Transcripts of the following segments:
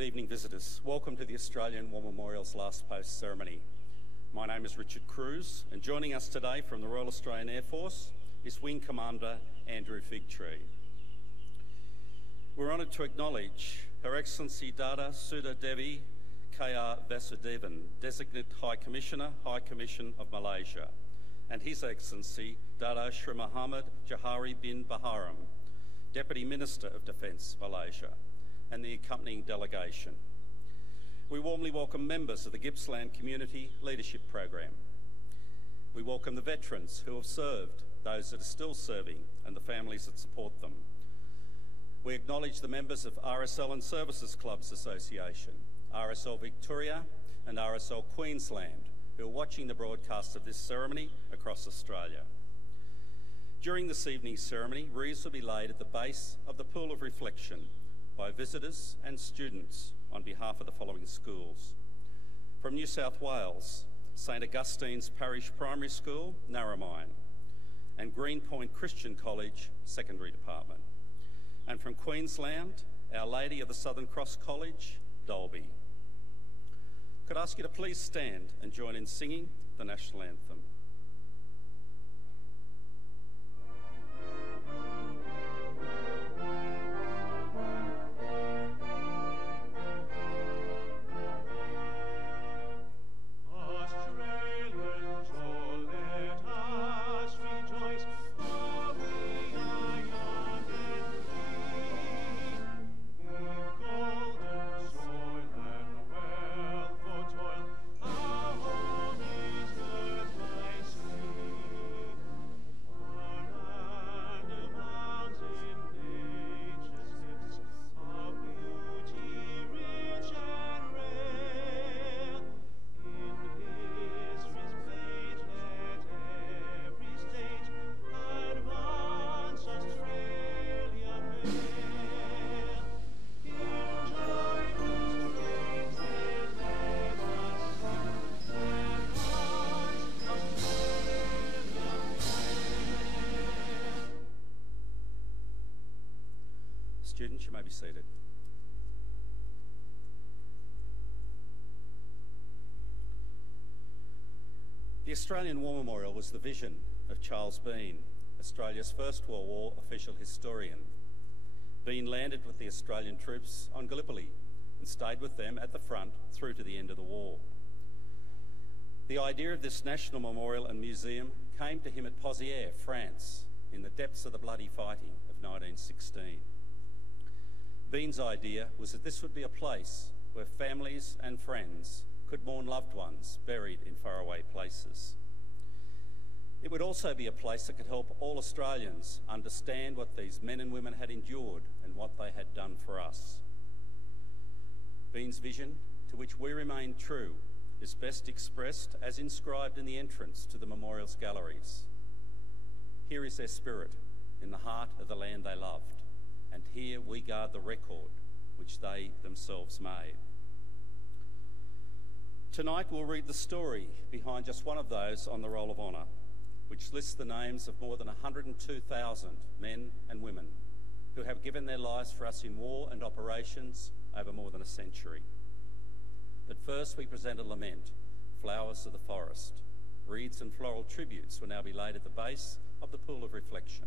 good evening, visitors. Welcome to the Australian War Memorial's Last Post ceremony. My name is Richard Cruz, and joining us today from the Royal Australian Air Force is Wing Commander Andrew Figtree. We're honoured to acknowledge Her Excellency Dada Sudha Devi K.R. Vasudevan, Designate High Commissioner, High Commission of Malaysia, and His Excellency Dada Shri Muhammad Johari bin Baharam, Deputy Minister of Defence, Malaysia, and the accompanying delegation. We warmly welcome members of the Gippsland Community Leadership Program. We welcome the veterans who have served, those that are still serving, and the families that support them. We acknowledge the members of RSL and Services Clubs Association, RSL Victoria and RSL Queensland, who are watching the broadcast of this ceremony across Australia. During this evening's ceremony, wreaths will be laid at the base of the Pool of Reflection by visitors and students on behalf of the following schools. From New South Wales, St Augustine's Parish Primary School, Narromine, and Greenpoint Christian College, Secondary Department. And from Queensland, Our Lady of the Southern Cross College, Dalby. Could I ask you to please stand and join in singing the National Anthem. Students, you may be seated. The Australian War Memorial was the vision of Charles Bean, Australia's First World War official historian. Bean landed with the Australian troops on Gallipoli and stayed with them at the front through to the end of the war. The idea of this national memorial and museum came to him at Pozières, France, in the depths of the bloody fighting of 1916. Bean's idea was that this would be a place where families and friends could mourn loved ones buried in faraway places. It would also be a place that could help all Australians understand what these men and women had endured and what they had done for us. Bean's vision, to which we remain true, is best expressed as inscribed in the entrance to the memorial's galleries. Here is their spirit in the heart of the land they loved, and here we guard the record which they themselves made. Tonight we'll read the story behind just one of those on the Roll of Honour, which lists the names of more than 102,000 men and women who have given their lives for us in war and operations over more than a century. But first we present a lament, Flowers of the Forest. Wreaths and floral tributes will now be laid at the base of the Pool of Reflection.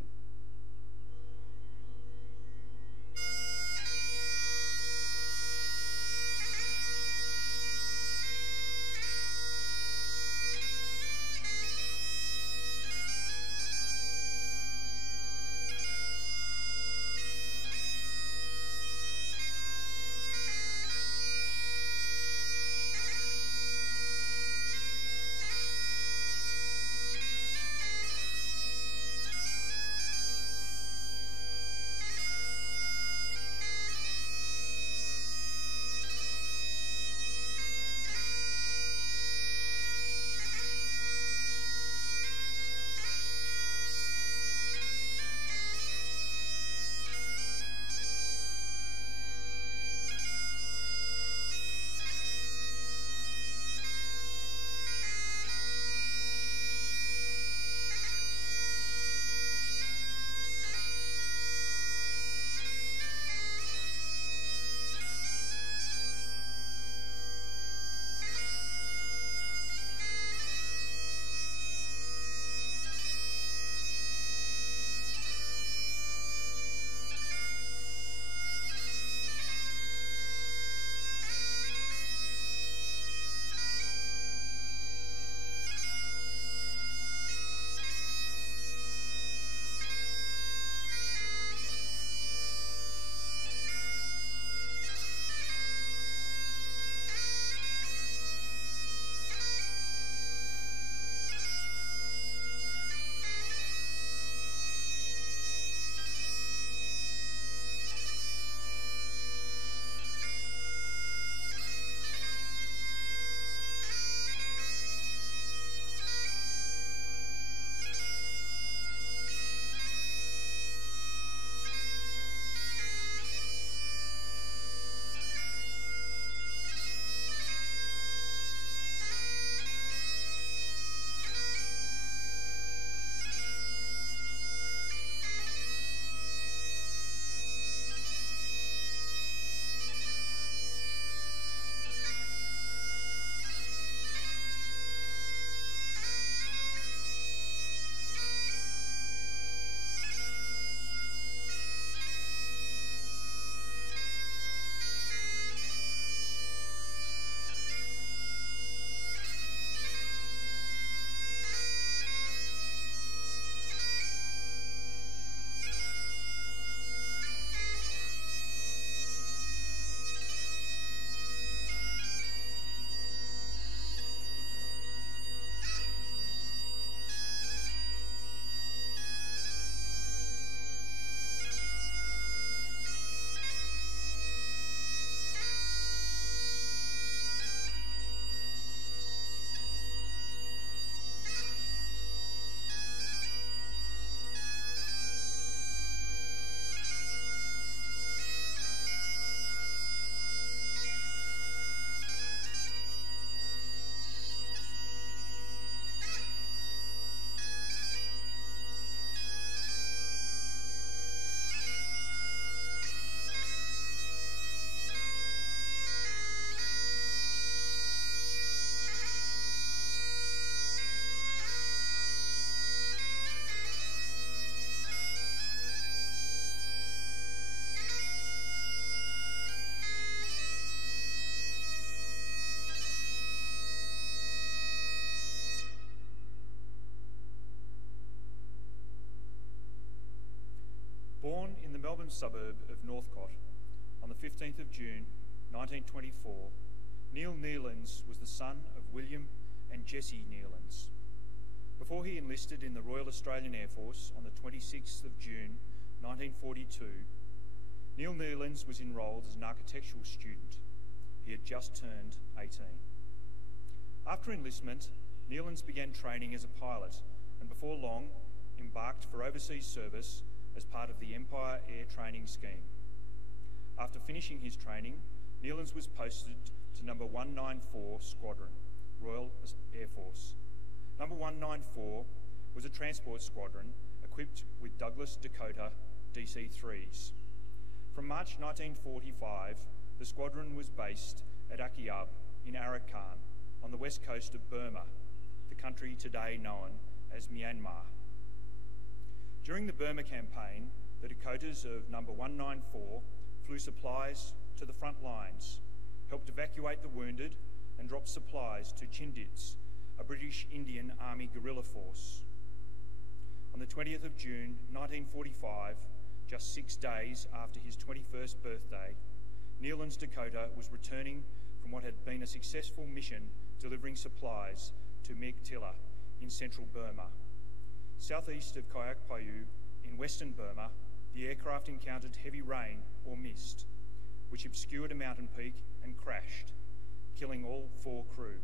in the Melbourne suburb of Northcote on the 15th of June 1924, Neelands was the son of William and Jessie Neelands. Before he enlisted in the Royal Australian Air Force on the 26th of June 1942, Neelands was enrolled as an architectural student. He had just turned 18. After enlistment, Neelands began training as a pilot and before long embarked for overseas service as part of the Empire Air Training Scheme. After finishing his training, Neelands was posted to Number 194 Squadron, Royal Air Force. Number 194 was a transport squadron equipped with Douglas Dakota DC-3s. From March 1945, the squadron was based at Akiab in Arakan on the west coast of Burma, the country today known as Myanmar. During the Burma campaign, the Dakotas of Number 194 flew supplies to the front lines, helped evacuate the wounded and dropped supplies to Chindits, a British Indian Army guerrilla force. On the 20th of June 1945, just 6 days after his 21st birthday, Neelands Dakota was returning from what had been a successful mission delivering supplies to Meghtila in central Burma. Southeast of Kayak Payu in western Burma, the aircraft encountered heavy rain or mist, which obscured a mountain peak and crashed, killing all 4 crew.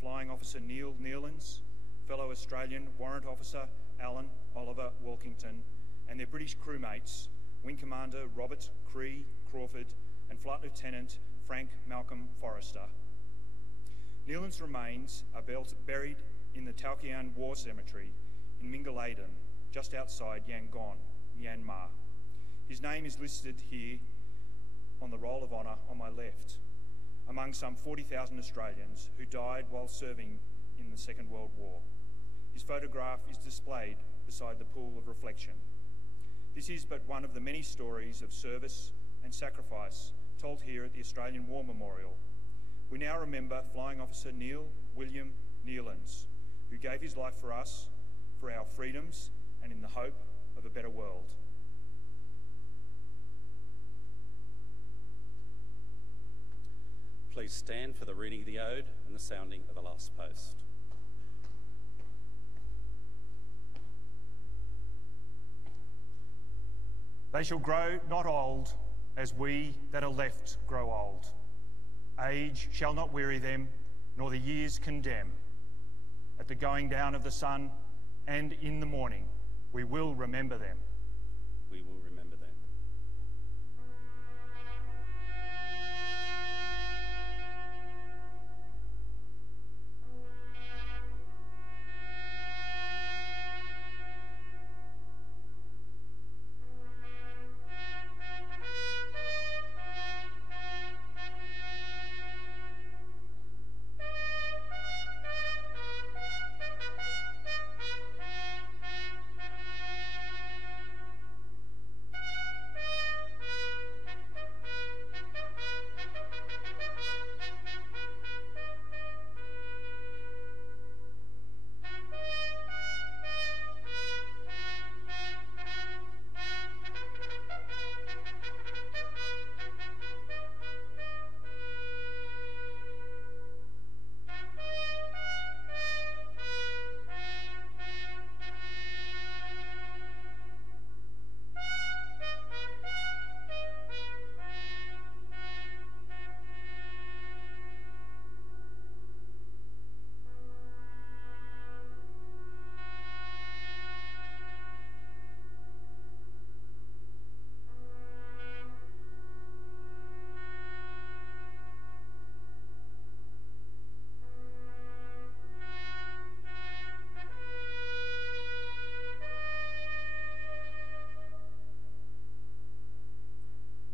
Flying Officer Neil Neelands, fellow Australian Warrant Officer Alan Oliver Walkington, and their British crewmates, Wing Commander Robert Cree Crawford and Flight Lieutenant Frank Malcolm Forrester. Neelands' remains are buried in the Taukian War Cemetery in Mingaladen, just outside Yangon, Myanmar. His name is listed here on the Roll of Honour on my left, among some 40,000 Australians who died while serving in the Second World War. His photograph is displayed beside the pool of reflection. This is but one of the many stories of service and sacrifice told here at the Australian War Memorial. We now remember Flying Officer Neil William Neelands, who gave his life for us, for our freedoms, and in the hope of a better world. Please stand for the reading of the Ode and the sounding of the last post. They shall grow not old, as we that are left grow old. Age shall not weary them, nor the years condemn. At the going down of the sun and in the morning, we will remember them. We will remember them.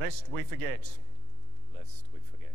Lest we forget. Lest we forget.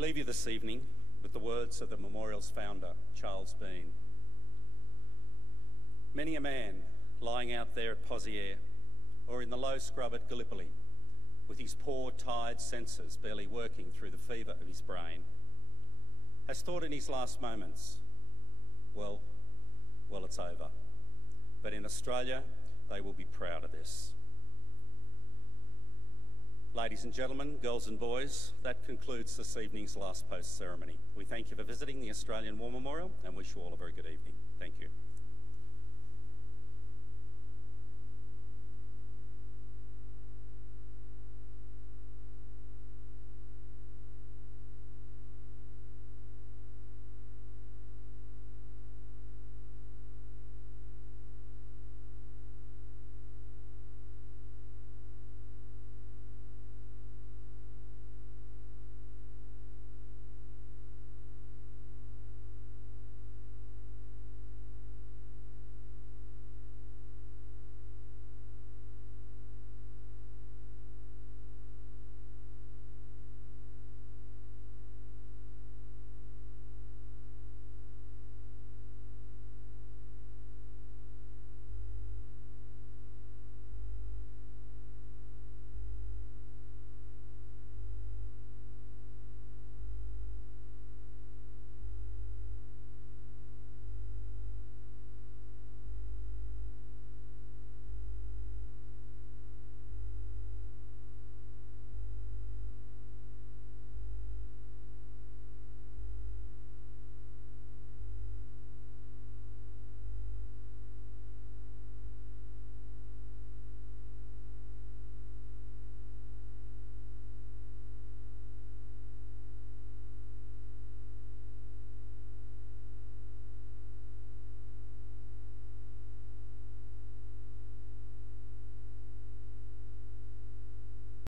leave you this evening with the words of the memorial's founder, Charles Bean. Many a man lying out there at Pozières or in the low scrub at Gallipoli, with his poor, tired senses barely working through the fever of his brain, has thought in his last moments, well, it's over. But in Australia, they will be proud of this. Ladies and gentlemen, girls and boys, that concludes this evening's last post ceremony. We thank you for visiting the Australian War Memorial and wish you all a very good evening. Thank you.